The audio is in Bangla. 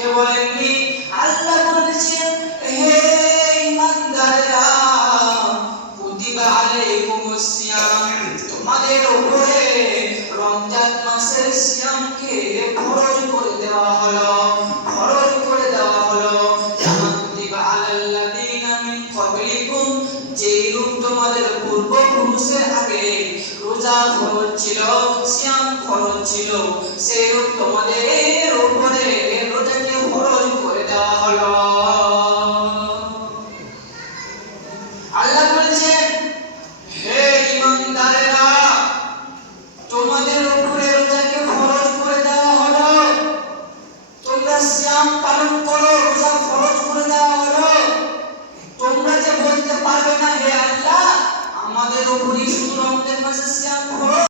কে বলেননি? আল্লাহ বলেছেন, হে ঈমানদাররা, কুতিবা আলাইকুমুস সিয়াম, তোমাদের উপরে রমজান মাসের সিয়ামকে ফরজ করে দেওয়া হলো, ফরজ করে দেওয়া হলো। কামা কুতিবা আলাল্লাযিনা মিন ক্বাবলিকুম, যেরূপ তোমাদের পূর্বপুরুষের আগে রোজা ফরজ ছিল, সিয়াম ফরজ ছিল, সেরূপ তোমাদের উপরে রোজাকে ফরজ করে দেওয়া হলো। আল্লাহ বলেছেন, হে ঈমানদারেরা, তোমাদের উপরে রোজাকে ফরজ করে দেওয়া হলো, তোমরা সিয়াম পালন করো, রোজা ফরজ করে দেওয়া হলো। তোমরা যে বলতে পারবে না, হে আল্লাহ, আমাদের উপরে শুধু রমজান মাসে সিয়াম ফরজ।